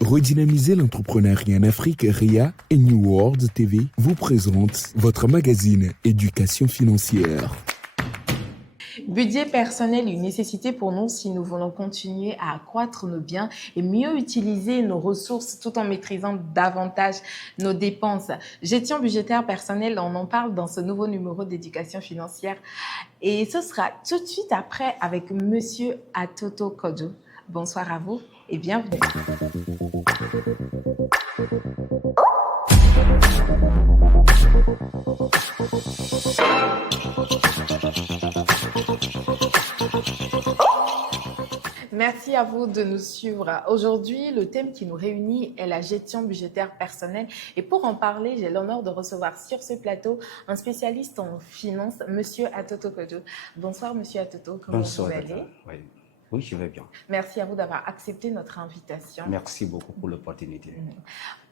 Redynamiser l'entrepreneuriat en Afrique, RIA et New World TV vous présentent votre magazine Éducation financière. Budget personnel est une nécessité pour nous si nous voulons continuer à accroître nos biens et mieux utiliser nos ressources tout en maîtrisant davantage nos dépenses. Gestion budgétaire personnelle, on en parle dans ce nouveau numéro d'éducation financière et ce sera tout de suite après avec Monsieur Atoto Kojo. Bonsoir à vous et bienvenue. Merci à vous de nous suivre. Aujourd'hui, le thème qui nous réunit est la gestion budgétaire personnelle. Et pour en parler, j'ai l'honneur de recevoir sur ce plateau un spécialiste en finance, Monsieur Atoto Kojo. Bonsoir, Monsieur Atoto. Comment Bonsoir, vous allez? Oui, je vais bien. Merci à vous d'avoir accepté notre invitation. Merci beaucoup pour l'opportunité.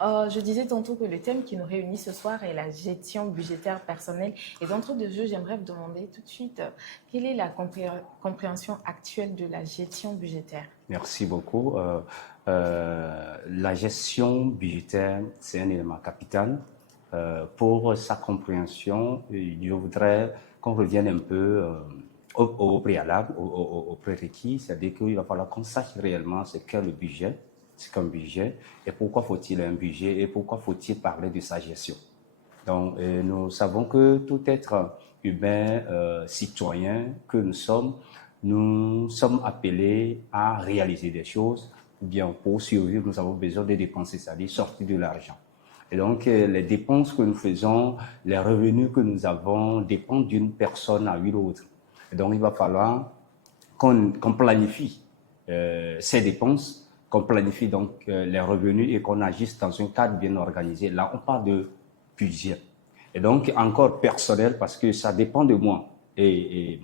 Je disais tantôt que le thème qui nous réunit ce soir est la gestion budgétaire personnelle. Et d'entrée de jeu, j'aimerais vous demander tout de suite, quelle est la compréhension actuelle de la gestion budgétaire? Merci beaucoup. La gestion budgétaire, c'est un élément capital. Pour sa compréhension, je voudrais qu'on revienne un peu au préalable, au prérequis, c'est-à-dire qu'il va falloir qu'on sache réellement ce qu'est le budget, ce qu'est un budget, et pourquoi faut-il un budget, et pourquoi faut-il parler de sa gestion. Donc, nous savons que tout être humain, citoyen que nous sommes appelés à réaliser des choses, ou bien pour survivre, nous avons besoin de dépenser, c'est-à-dire sortir de l'argent. Et donc, les dépenses que nous faisons, les revenus que nous avons dépendent d'une personne à une autre. Et donc, il va falloir qu'on planifie ces dépenses, qu'on planifie donc les revenus et qu'on agisse dans un cadre bien organisé. Là, on parle de budget. Et donc, encore personnel parce que ça dépend de moi et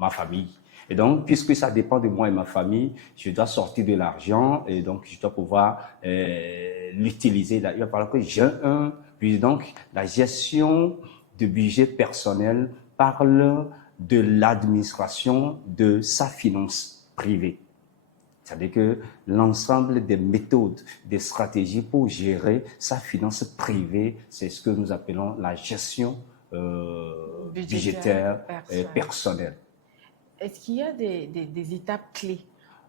ma famille. Et donc, puisque ça dépend de moi et ma famille, je dois sortir de l'argent et donc je dois pouvoir l'utiliser. Il va falloir que j'ai un budget. Donc, la gestion de budget personnel parle de l'administration de sa finance privée. C'est-à-dire que l'ensemble des méthodes, des stratégies pour gérer sa finance privée, c'est ce que nous appelons la gestion budgétaire personnelle. Est-ce qu'il y a des étapes clés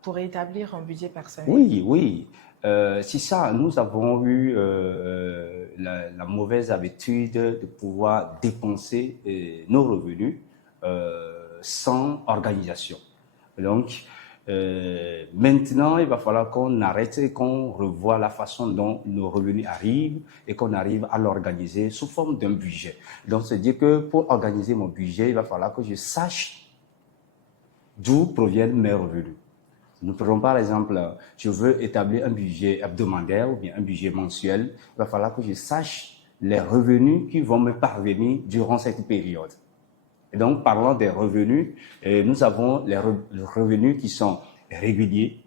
pour établir un budget personnel? Oui. C'est ça, nous avons eu la mauvaise habitude de pouvoir dépenser nos revenus sans organisation. Donc, maintenant, il va falloir qu'on arrête et qu'on revoie la façon dont nos revenus arrivent et qu'on arrive à l'organiser sous forme d'un budget. Donc, c'est-à-dire que pour organiser mon budget, il va falloir que je sache d'où proviennent mes revenus. Nous prenons par exemple, je veux établir un budget hebdomadaire ou bien un budget mensuel, il va falloir que je sache les revenus qui vont me parvenir durant cette période. Et donc, parlant des revenus, nous avons les revenus qui sont réguliers,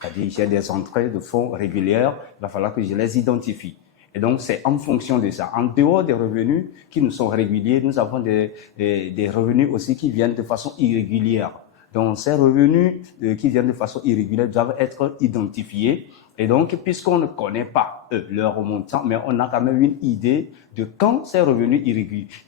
c'est-à-dire j'ai des entrées de fonds régulières, il va falloir que je les identifie. Et donc, c'est en fonction de ça. En dehors des revenus qui nous sont réguliers, nous avons des revenus aussi qui viennent de façon irrégulière. Donc, ces revenus qui viennent de façon irrégulière doivent être identifiés. Et donc, puisqu'on ne connaît pas leur montant, mais on a quand même une idée de quand ces revenus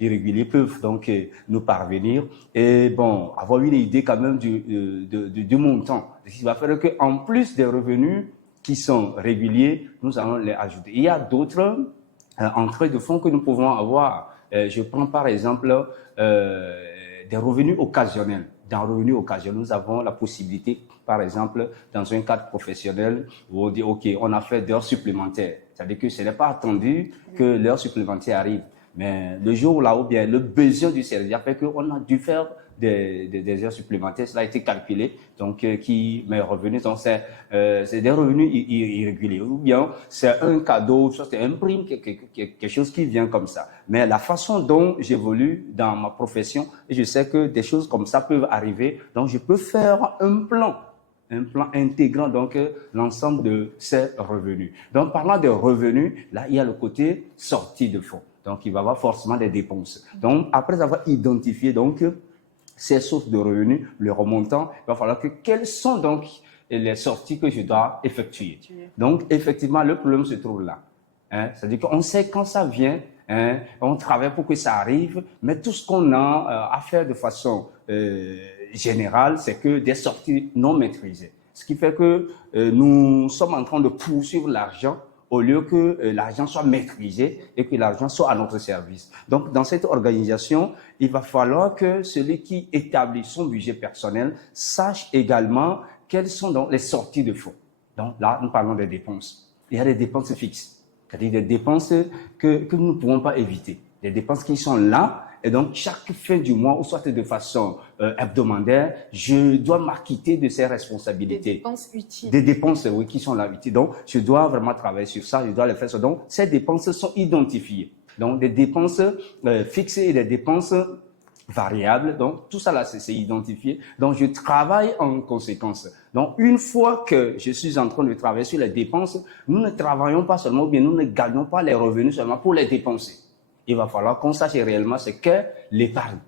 irréguliers peuvent donc nous parvenir. Et bon, avoir une idée quand même du montant. Ce qui va faire qu'en plus des revenus qui sont réguliers, nous allons les ajouter. Il y a d'autres entrées de fonds que nous pouvons avoir. Je prends par exemple des revenus occasionnels. Dans revenus occasionnels, nous avons la possibilité, par exemple, dans un cadre professionnel, où on dit, OK, on a fait d'heures supplémentaires. C'est-à-dire que ce n'est pas attendu que l'heure supplémentaire arrive. Mais le jour là où bien le besoin du service a fait qu'on a dû faire des heures supplémentaires, cela a été calculé, donc qui m'est revenu. Donc c'est des revenus irréguliers. Ou bien c'est un cadeau, soit c'est un prime, quelque chose qui vient comme ça. Mais la façon dont j'évolue dans ma profession, je sais que des choses comme ça peuvent arriver. Donc je peux faire un plan intégrant donc l'ensemble de ces revenus. Donc parlant de revenus, là il y a le côté sortie de fonds. Donc il va y avoir forcément des dépenses. Donc après avoir identifié donc ces sources de revenus, le remontant, il va falloir que quelles sont donc les sorties que je dois effectuer. Donc, effectivement, le problème se trouve là. Hein? C'est-à-dire qu'on sait quand ça vient, hein, on travaille pour que ça arrive, mais tout ce qu'on a à faire de façon générale, c'est que des sorties non maîtrisées. Ce qui fait que nous sommes en train de poursuivre l'argent au lieu que l'argent soit maîtrisé et que l'argent soit à notre service. Donc, dans cette organisation, il va falloir que celui qui établit son budget personnel sache également quelles sont donc les sorties de fonds. Donc là, nous parlons des dépenses. Il y a des dépenses fixes, c'est-à-dire des dépenses que nous ne pouvons pas éviter. Des dépenses qui sont là, et donc chaque fin du mois, ou soit de façon hebdomadaire, je dois m'acquitter de ces responsabilités. Des dépenses utiles. Des dépenses, oui, qui sont là utiles. Donc, je dois vraiment travailler sur ça, je dois les faire. Donc, ces dépenses sont identifiées. Donc, des dépenses fixes et des dépenses variables. Donc, tout ça là, c'est identifié. Donc, je travaille en conséquence. Donc, une fois que je suis en train de travailler sur les dépenses, nous ne travaillons pas seulement, bien nous ne gagnons pas les revenus seulement pour les dépenser. Il va falloir qu'on sache réellement ce qu'est l'épargne.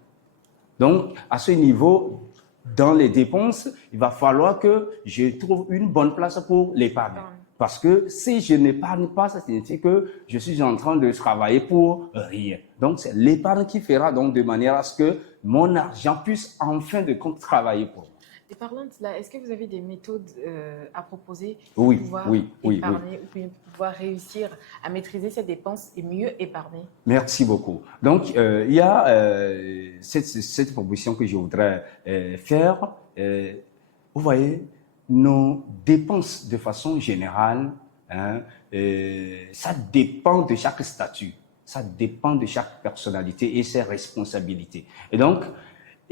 Donc, à ce niveau, dans les dépenses, il va falloir que je trouve une bonne place pour l'épargne. Parce que si je n'épargne pas, ça signifie que je suis en train de travailler pour rien. Donc, c'est l'épargne qui fera donc de manière à ce que mon argent puisse en fin de compte travailler pour moi. Et parlant de cela, est-ce que vous avez des méthodes à proposer pour pouvoir épargner ou pour pouvoir réussir à maîtriser ses dépenses et mieux épargner? Merci beaucoup. Donc, il y a cette proposition que je voudrais faire. Vous voyez, nos dépenses de façon générale, hein, ça dépend de chaque statut, ça dépend de chaque personnalité et ses responsabilités. Et donc,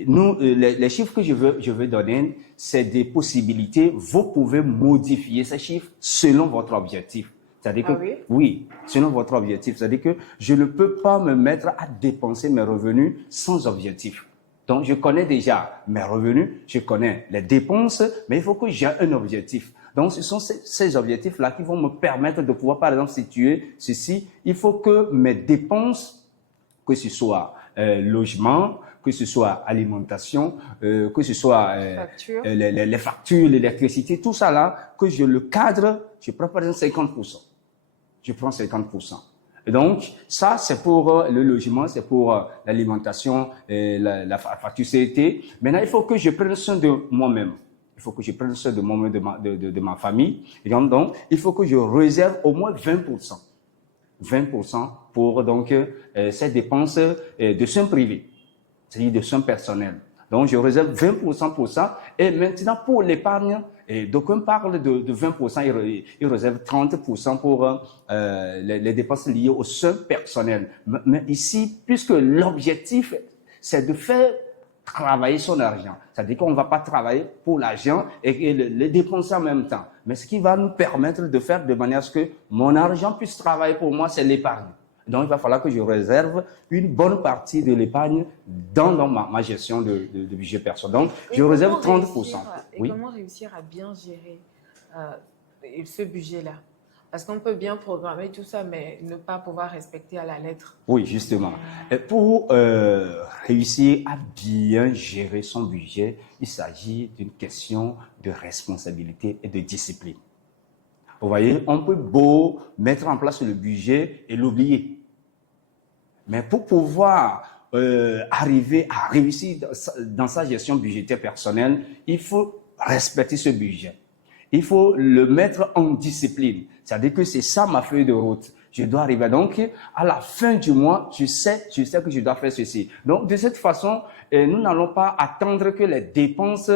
nous, les chiffres que je veux donner, c'est des possibilités. Vous pouvez modifier ces chiffres selon votre objectif. C'est-à-dire que, oui, selon votre objectif. C'est-à-dire que je ne peux pas me mettre à dépenser mes revenus sans objectif. Donc, je connais déjà mes revenus, je connais les dépenses, mais il faut que j'ai un objectif. Donc, ce sont ces objectifs-là qui vont me permettre de pouvoir, par exemple, situer ceci. Il faut que mes dépenses, que ce soit logement, que ce soit alimentation, que ce soit les factures, l'électricité, tout ça là, que je le cadre, je prends par exemple 50%. Je prends 50%. Et donc, ça, c'est pour le logement, c'est pour l'alimentation, la facture CET. Maintenant, il faut que je prenne soin de moi-même. Il faut que je prenne soin de moi-même, de ma famille. Et donc, il faut que je réserve au moins 20%. 20% pour donc ces dépenses de soins privés, c'est-à-dire de soins personnels. Donc, je réserve 20% pour ça. Et maintenant, pour l'épargne, d'aucuns parlent de 20%, ils réservent 30% pour les dépenses liées aux soins personnels. Mais ici, puisque l'objectif, c'est de faire travailler son argent. C'est-à-dire qu'on ne va pas travailler pour l'argent et le dépenser en même temps. Mais ce qui va nous permettre de faire de manière à ce que mon argent puisse travailler pour moi, c'est l'épargne. Donc, il va falloir que je réserve une bonne partie de l'épargne dans ma gestion de budget personnel. Donc, je réserve 30%. Comment réussir à bien gérer ce budget-là? Parce qu'on peut bien programmer tout ça, mais ne pas pouvoir respecter à la lettre. Oui, justement. Et pour réussir à bien gérer son budget, il s'agit d'une question de responsabilité et de discipline. Vous voyez, on peut beau mettre en place le budget et l'oublier. Mais pour pouvoir arriver à réussir dans sa gestion budgétaire personnelle, il faut respecter ce budget. Il faut le mettre en discipline. C'est-à-dire que c'est ça ma feuille de route. Je dois arriver. Donc, à la fin du mois, je sais que je dois faire ceci. Donc, de cette façon, nous n'allons pas attendre que les dépenses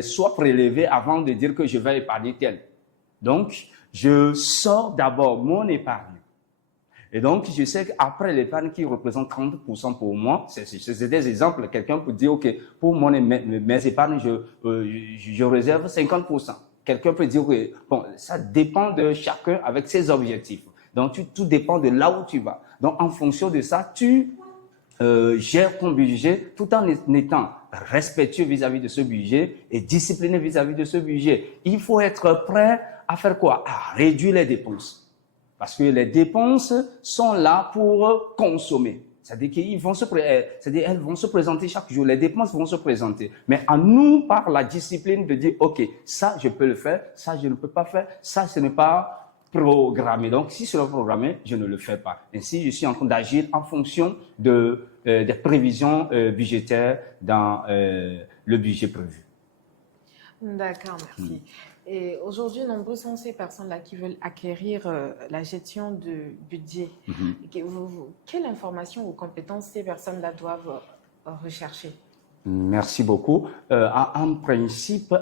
soient prélevées avant de dire que je vais épargner tel. Donc, je sors d'abord mon épargne. Et donc, je sais qu'après l'épargne qui représente 30% pour moi, c'est des exemples. Quelqu'un peut dire, OK, pour mes épargnes, je réserve 50%. Quelqu'un peut dire, oui, bon, ça dépend de chacun avec ses objectifs. Donc, tout dépend de là où tu vas. Donc, en fonction de ça, tu gères ton budget tout en étant respectueux vis-à-vis de ce budget et discipliné vis-à-vis de ce budget. Il faut être prêt à faire quoi? À réduire les dépenses. Parce que les dépenses sont là pour consommer. C'est-à-dire c'est-à-dire elles vont se présenter chaque jour, les dépenses vont se présenter. Mais à nous, par la discipline, de dire, OK, ça, je peux le faire, ça, je ne peux pas faire, ça, ce n'est pas programmé. Donc, si c'est programmé, je ne le fais pas. Ainsi, je suis en train d'agir en fonction des prévisions budgétaires dans le budget prévu. D'accord, merci. Et aujourd'hui, nombreux sont ces personnes-là qui veulent acquérir la gestion de budget. Quelle information ou compétences ces personnes-là doivent rechercher? Merci beaucoup. En principe,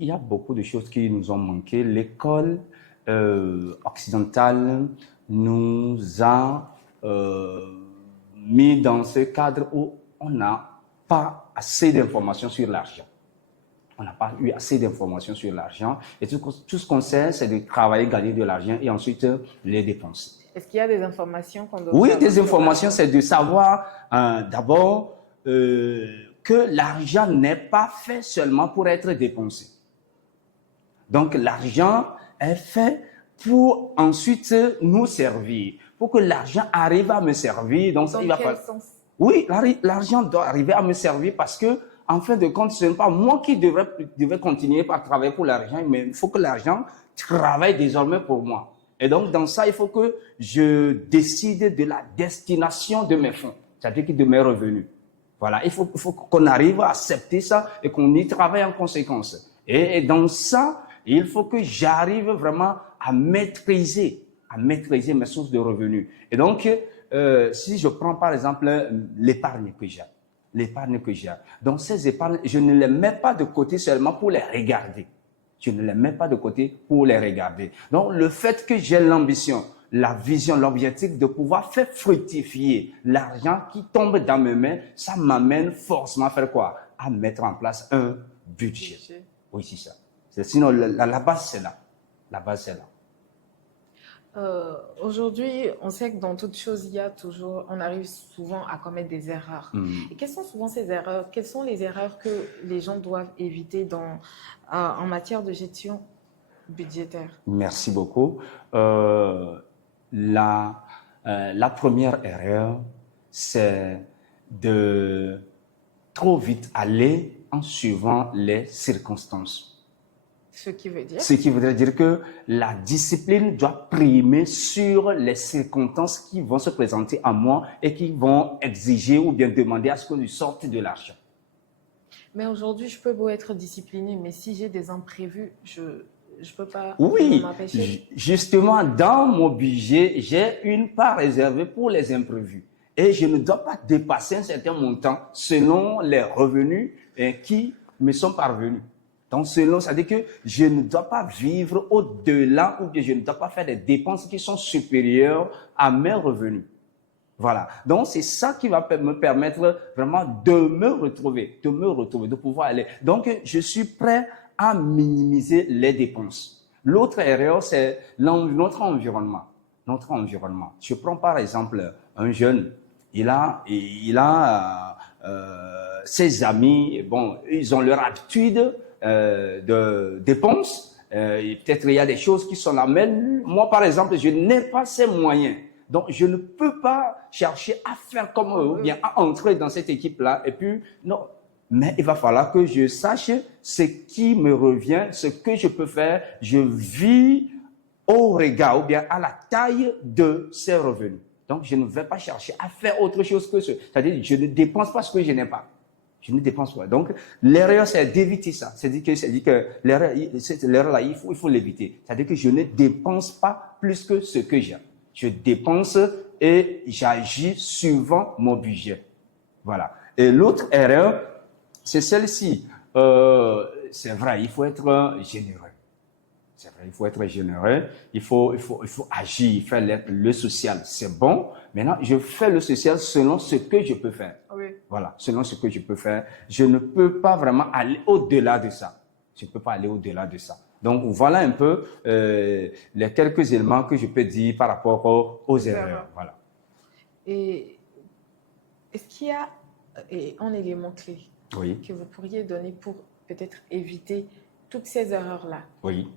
il y a beaucoup de choses qui nous ont manqué. L'école occidentale nous a mis dans ce cadre où on n'a pas assez d'informations sur l'argent. On n'a pas eu assez d'informations sur l'argent. Et tout ce qu'on sait, c'est de travailler, gagner de l'argent et ensuite les dépenser. Est-ce qu'il y a des informations qu'on doit... Oui, des informations, c'est de savoir d'abord que l'argent n'est pas fait seulement pour être dépensé. Donc, l'argent est fait pour ensuite nous servir. Pour que l'argent arrive à me servir. Donc, il va quel sens? Oui, l'argent doit arriver à me servir parce que, en fin de compte, ce n'est pas moi qui devrais continuer par travailler pour l'argent, mais il faut que l'argent travaille désormais pour moi. Et donc, dans ça, il faut que je décide de la destination de mes fonds, c'est-à-dire de mes revenus. Voilà, il faut qu'on arrive à accepter ça et qu'on y travaille en conséquence. Et dans ça, il faut que j'arrive vraiment à maîtriser mes sources de revenus. Et donc, si je prends par exemple l'épargne que j'ai, donc ces épargnes, je ne les mets pas de côté seulement pour les regarder. Donc, le fait que j'ai l'ambition, la vision, l'objectif de pouvoir faire fructifier l'argent qui tombe dans mes mains, ça m'amène forcément à faire quoi? À mettre en place un budget. Oui, c'est ça. Sinon, la base, c'est là. Aujourd'hui, on sait que dans toute chose, on arrive souvent à commettre des erreurs. Et quelles sont souvent ces erreurs? Quelles sont les erreurs que les gens doivent éviter en matière de gestion budgétaire? Merci beaucoup. La première erreur, c'est de trop vite aller en suivant les circonstances. Ce qui voudrait dire que la discipline doit primer sur les circonstances qui vont se présenter à moi et qui vont exiger ou bien demander à ce que je sorte de l'argent. Mais aujourd'hui, je peux beau être discipliné, mais si j'ai des imprévus, je peux pas m'empêcher. Justement, dans mon budget, j'ai une part réservée pour les imprévus. Et je ne dois pas dépasser un certain montant selon les revenus qui me sont parvenus. Donc, c'est-à-dire que je ne dois pas vivre au-delà ou bien je ne dois pas faire des dépenses qui sont supérieures à mes revenus. Voilà. Donc, c'est ça qui va me permettre vraiment de me retrouver, de pouvoir aller. Donc, je suis prêt à minimiser les dépenses. L'autre erreur, c'est notre environnement. Je prends par exemple un jeune, il a ses amis, bon, ils ont leur habitude de dépenses. Peut-être il y a des choses qui sont là. Mais moi, par exemple, je n'ai pas ces moyens. Donc, je ne peux pas chercher à faire comme eux, ou bien à entrer dans cette équipe-là. Et puis, non. Mais il va falloir que je sache ce qui me revient, ce que je peux faire. Je vis au regard, ou bien à la taille de ces revenus. Donc, je ne vais pas chercher à faire autre chose que ce. C'est-à-dire, je ne dépense pas ce que je n'ai pas. Je ne dépense pas. Donc, l'erreur, c'est d'éviter ça. C'est-à-dire que l'erreur-là, il faut l'éviter. C'est-à-dire que je ne dépense pas plus que ce que j'ai. Je dépense et j'agis suivant mon budget. Voilà. Et l'autre erreur, c'est celle-ci. C'est vrai, il faut être généreux. Il faut agir, faire le social. C'est bon. Maintenant, je fais le social selon ce que je peux faire. Oui. Voilà, selon ce que je peux faire. Je ne peux pas vraiment aller au-delà de ça. Donc, voilà un peu les quelques éléments que je peux dire par rapport aux erreurs. Voilà. Et est-ce qu'il y a un élément clé que vous pourriez donner pour peut-être éviter toutes ces erreurs-là? Oui.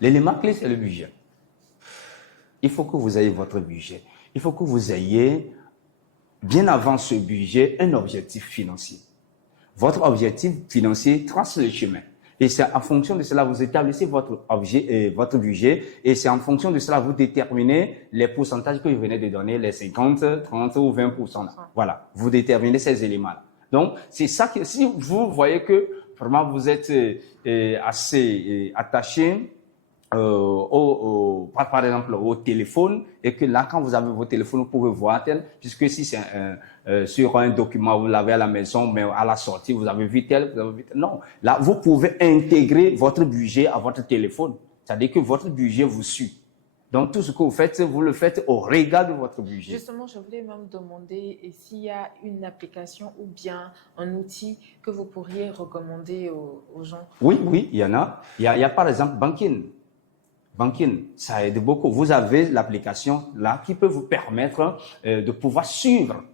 L'élément clé, c'est le budget. Il faut que vous ayez votre budget. Il faut que vous ayez bien avant ce budget, un objectif financier. Votre objectif financier trace le chemin. Et c'est en fonction de cela, vous établissez votre budget, et c'est en fonction de cela, vous déterminez les pourcentages que je venais de donner, les 50, 30 ou 20%. Voilà, vous déterminez ces éléments-là. Donc, c'est ça que, si vous voyez que vraiment vous êtes assez attaché par exemple au téléphone, et que là, quand vous avez vos téléphones, vous pouvez voir tel, puisque si c'est sur un document, vous l'avez à la maison, mais à la sortie, vous avez vu tel, non. Là, vous pouvez intégrer votre budget à votre téléphone. C'est-à-dire que votre budget vous suit. Donc, tout ce que vous faites, vous le faites au regard de votre budget. Justement, je voulais même demander s'il y a une application ou bien un outil que vous pourriez recommander aux gens. Oui, il y en a. Il y a par exemple Bankin. Bankin, ça aide beaucoup. Vous avez l'application là qui peut vous permettre de pouvoir suivre.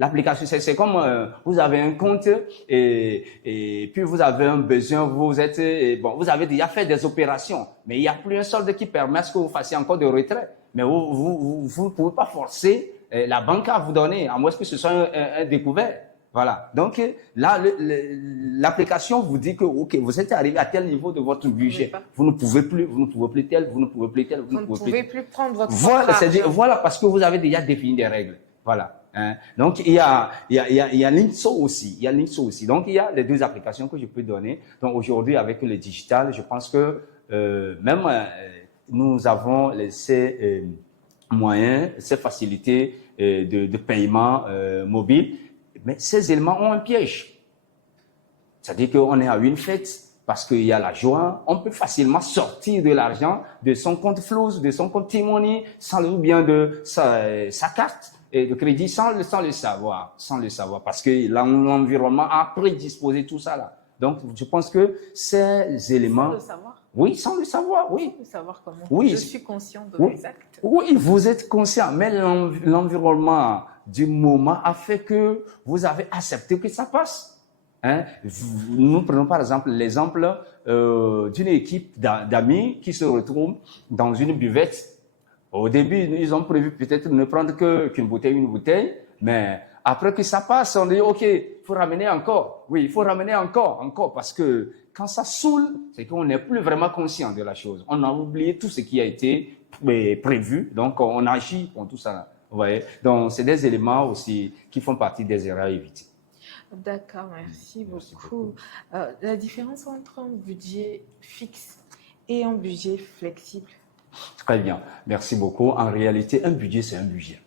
L'application, c'est comme vous avez un compte et puis vous avez un besoin, vous avez déjà fait des opérations, mais il n'y a plus un solde qui permet à ce que vous fassiez encore de retrait. Mais vous ne pouvez pas forcer la banque à vous donner, à moins que ce soit un découvert. Voilà. Donc là, l'application vous dit que ok, vous êtes arrivé à tel niveau de votre budget. Vous ne pouvez plus tel, vous ne pouvez plus prendre votre voilà, parce que vous avez déjà défini des règles. Voilà. Donc il y a Linkso aussi. Donc il y a les deux applications que je peux donner. Donc aujourd'hui avec le digital, je pense que nous avons ces moyens, ces facilités de paiement mobile. Mais ces éléments ont un piège. C'est-à-dire qu'on est à une fête, parce qu'il y a la joie, on peut facilement sortir de l'argent de son compte Flows, de son compte T-Money, ou bien de sa carte de crédit, sans le savoir, parce que l'environnement a prédisposé tout ça là. Donc, je pense que ces éléments... Sans le savoir. Oui, sans le savoir, oui. Sans le savoir comment. Oui. Je suis conscient de mes actes. Oui, vous êtes conscient, mais l'environnement du moment a fait que vous avez accepté que ça passe. Nous prenons par exemple l'exemple d'une équipe d'amis qui se retrouvent dans une buvette. Au début, ils ont prévu peut-être de ne prendre qu'une bouteille, mais après que ça passe, on dit ok, il faut ramener encore. Oui, il faut ramener encore, parce que quand ça saoule, c'est qu'on n'est plus vraiment conscient de la chose. On a oublié tout ce qui a été prévu, donc on agit pour tout ça. Vous voyez? Donc, c'est des éléments aussi qui font partie des erreurs évitées. D'accord, merci beaucoup. La différence entre un budget fixe et un budget flexible? Très bien, merci beaucoup. En réalité, un budget, c'est un budget.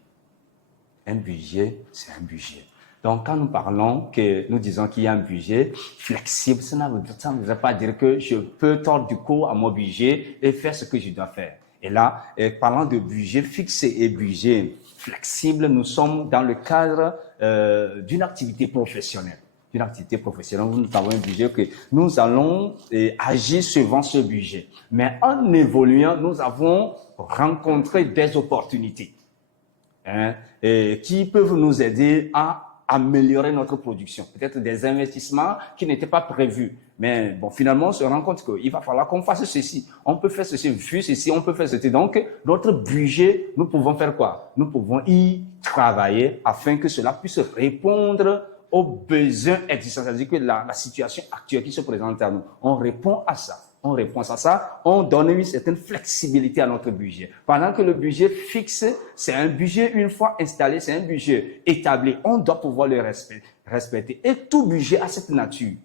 Un budget, c'est un budget. Donc, quand nous disons qu'il y a un budget flexible, ça ne veut pas dire que je peux tordre du cou à mon budget et faire ce que je dois faire. Et là, parlant de budget fixe et budget flexible, nous sommes dans le cadre d'une activité professionnelle. Nous avons un budget que nous allons agir suivant ce budget. Mais en évoluant, nous avons rencontré des opportunités qui peuvent nous aider à améliorer notre production. Peut-être des investissements qui n'étaient pas prévus. Mais bon, finalement, on se rend compte qu'il va falloir qu'on fasse ceci. On peut faire ceci, vu ceci, on peut faire ceci. Donc, notre budget, nous pouvons faire quoi? Nous pouvons y travailler afin que cela puisse répondre aux besoins existants. C'est-à-dire que la situation actuelle qui se présente à nous, on répond à ça. On donne une certaine flexibilité à notre budget. Pendant que le budget fixe, c'est un budget une fois installé, c'est un budget établi. On doit pouvoir le respecter. Et tout budget a cette nature.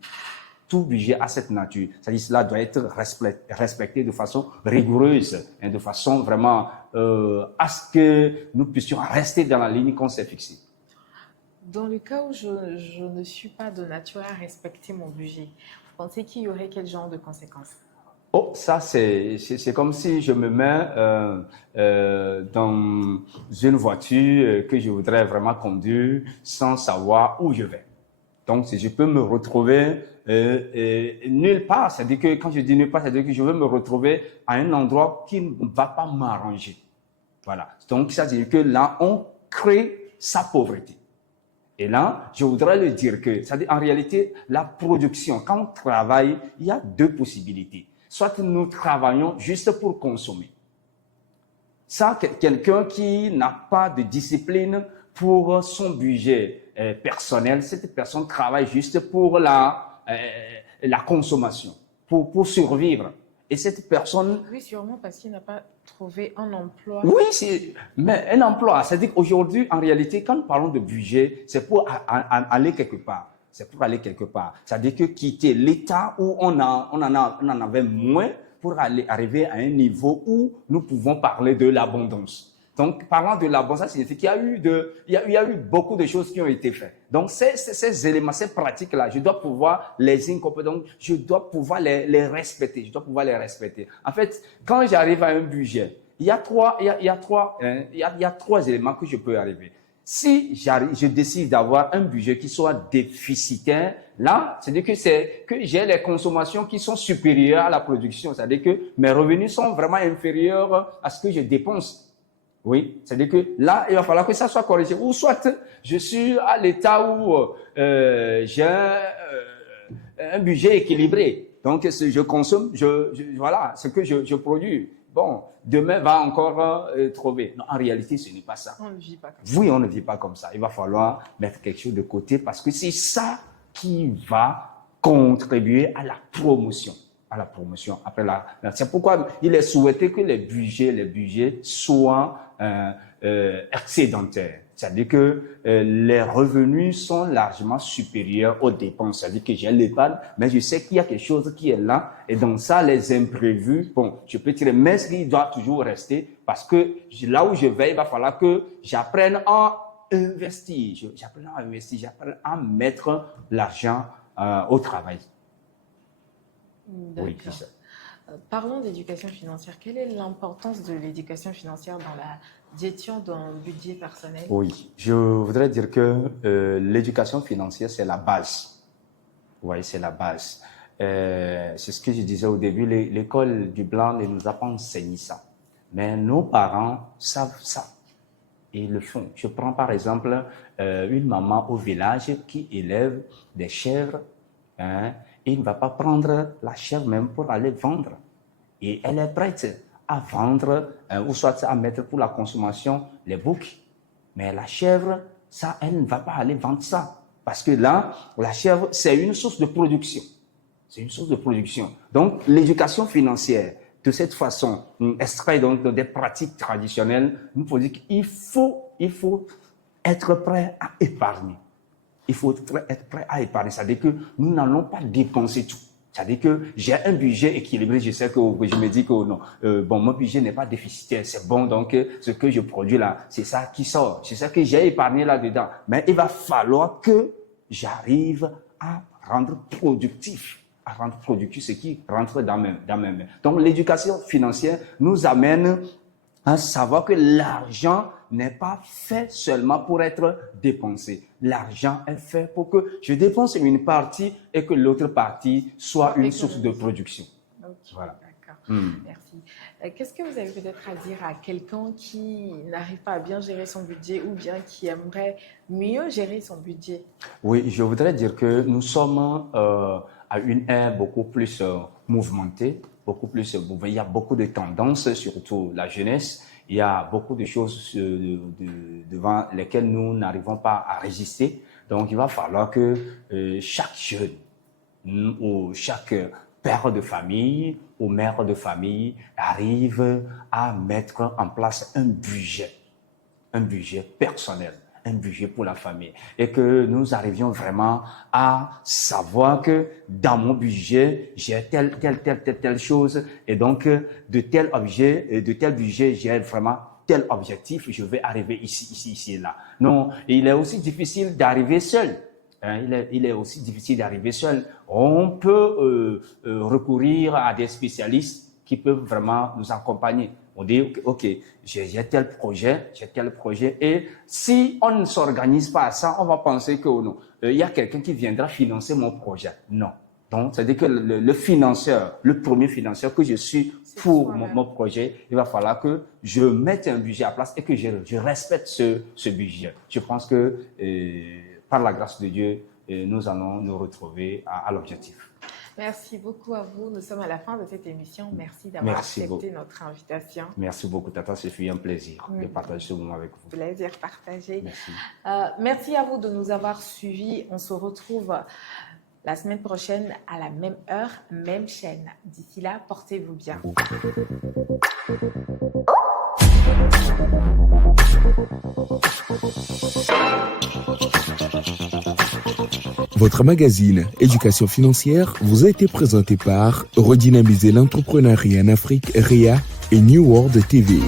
C'est-à-dire cela doit être respecté de façon rigoureuse, de façon vraiment à ce que nous puissions rester dans la ligne qu'on s'est fixée. Dans le cas où je ne suis pas de nature à respecter mon budget, vous pensez qu'il y aurait quel genre de conséquences? Oh, ça c'est comme si je me mets dans une voiture que je voudrais vraiment conduire sans savoir où je vais. Donc, si je peux me retrouver nulle part, c'est-à-dire que quand je dis nulle part, c'est-à-dire que je veux me retrouver à un endroit qui ne va pas m'arranger. Voilà. Donc, ça veut dire que là, on crée sa pauvreté. Et là, je voudrais le dire que, c'est-à-dire en réalité, la production, quand on travaille, il y a deux possibilités. Soit nous travaillons juste pour consommer. Ça, quelqu'un qui n'a pas de discipline pour son budget personnel, cette personne travaille juste pour la consommation, pour survivre. Et cette personne... Oui, sûrement parce qu'il n'a pas trouvé un emploi. Oui, mais un emploi, c'est-à-dire qu'aujourd'hui, en réalité, quand nous parlons de budget, c'est pour aller quelque part. C'est pour aller quelque part. C'est-à-dire que quitter l'état où on en avait moins pour arriver à un niveau où nous pouvons parler de l'abondance. Donc, parlant de l'abondance, ça signifie qu'il y a eu beaucoup de choses qui ont été faites. Donc, ces éléments, ces pratiques-là, je dois pouvoir les incorporer. Donc, je dois pouvoir les respecter. Je dois pouvoir les respecter. En fait, quand j'arrive à un budget, il y a trois éléments que je peux arriver. Si je décide d'avoir un budget qui soit déficitaire, là, c'est-à-dire que j'ai les consommations qui sont supérieures à la production. C'est-à-dire que mes revenus sont vraiment inférieurs à ce que je dépense. Oui, c'est-à-dire que là, il va falloir que ça soit corrigé. Ou soit, je suis à l'état où j'ai un budget équilibré. Donc, je consomme, voilà, ce que je produis. Bon, demain va encore trouver. Non, en réalité, ce n'est pas ça. On ne vit pas comme ça. Oui, on ne vit pas comme ça. Il va falloir mettre quelque chose de côté parce que c'est ça qui va contribuer à la promotion. À la promotion. Après c'est pourquoi il est souhaité que les budgets soient excédentaires. C'est-à-dire que les revenus sont largement supérieurs aux dépenses. C'est-à-dire que j'ai l'épargne, mais je sais qu'il y a quelque chose qui est là. Et donc ça, les imprévus, bon, je peux tirer, mais il doit toujours rester parce que là où je vais, il va falloir que j'apprenne à investir. J'apprenne à mettre l'argent au travail. D'accord. Oui, c'est ça. Parlons d'éducation financière. Quelle est l'importance de l'éducation financière dans la gestion d'un budget personnel? Oui, je voudrais dire que l'éducation financière, c'est la base. Oui, c'est la base. C'est ce que je disais au début, l'école du blanc ne nous a pas enseigné ça. Mais nos parents savent ça. Et ils le font. Je prends par exemple une maman au village qui élève des chèvres, hein, et il ne va pas prendre la chèvre même pour aller vendre. Et elle est prête à vendre, ou soit à mettre pour la consommation les boucs. Mais la chèvre, ça, elle ne va pas aller vendre ça. Parce que là, la chèvre, c'est une source de production. C'est une source de production. Donc, l'éducation financière, de cette façon, extrait donc des pratiques traditionnelles, nous faut dire qu'il faut être prêt à épargner. Il faut être prêt à épargner. C'est-à-dire que nous n'allons pas dépenser tout. C'est-à-dire que j'ai un budget équilibré. Je sais que je me dis que non, bon, mon budget n'est pas déficitaire. C'est bon, donc ce que je produis là, c'est ça qui sort. C'est ça que j'ai épargné là-dedans. Mais il va falloir que j'arrive à rendre productif ce qui rentre dans mes mains. Donc l'éducation financière nous amène à savoir que l'argent n'est pas fait seulement pour être dépensé. L'argent est fait pour que je dépense une partie et que l'autre partie soit une source de production. Okay, voilà. D'accord. Merci. Qu'est-ce que vous avez peut-être à dire à quelqu'un qui n'arrive pas à bien gérer son budget ou bien qui aimerait mieux gérer son budget? Oui, je voudrais dire que nous sommes à une ère beaucoup plus mouvementée, beaucoup plus. Il y a beaucoup de tendances, surtout la jeunesse. Il y a beaucoup de choses devant lesquelles nous n'arrivons pas à résister. Donc, il va falloir que chaque jeune ou chaque père de famille ou mère de famille arrive à mettre en place un budget personnel, un budget pour la famille, et que nous arrivions vraiment à savoir que dans mon budget, j'ai telle chose, et donc de tel budget, j'ai vraiment tel objectif, je vais arriver ici et là. Non, il est aussi difficile d'arriver seul. Il est aussi difficile d'arriver seul. On peut recourir à des spécialistes qui peuvent vraiment nous accompagner. On dit, OK, j'ai tel projet, et si on ne s'organise pas à ça, on va penser que non, il y a quelqu'un qui viendra financer mon projet. Non. Donc, c'est-à-dire que le premier financeur que je suis pour mon projet, il va falloir que je mette un budget à place et que je respecte ce budget. Je pense que par la grâce de Dieu, nous allons nous retrouver à l'objectif. Merci beaucoup à vous. Nous sommes à la fin de cette émission. Merci d'avoir accepté notre invitation. Merci beaucoup, Tata. Ce fut un plaisir de partager ce moment avec vous. Plaisir partagé. Merci. Merci à vous de nous avoir suivis. On se retrouve la semaine prochaine à la même heure, même chaîne. D'ici là, portez-vous bien. Votre magazine Éducation financière vous a été présenté par Redynamiser l'entrepreneuriat en Afrique, RIA et New World TV.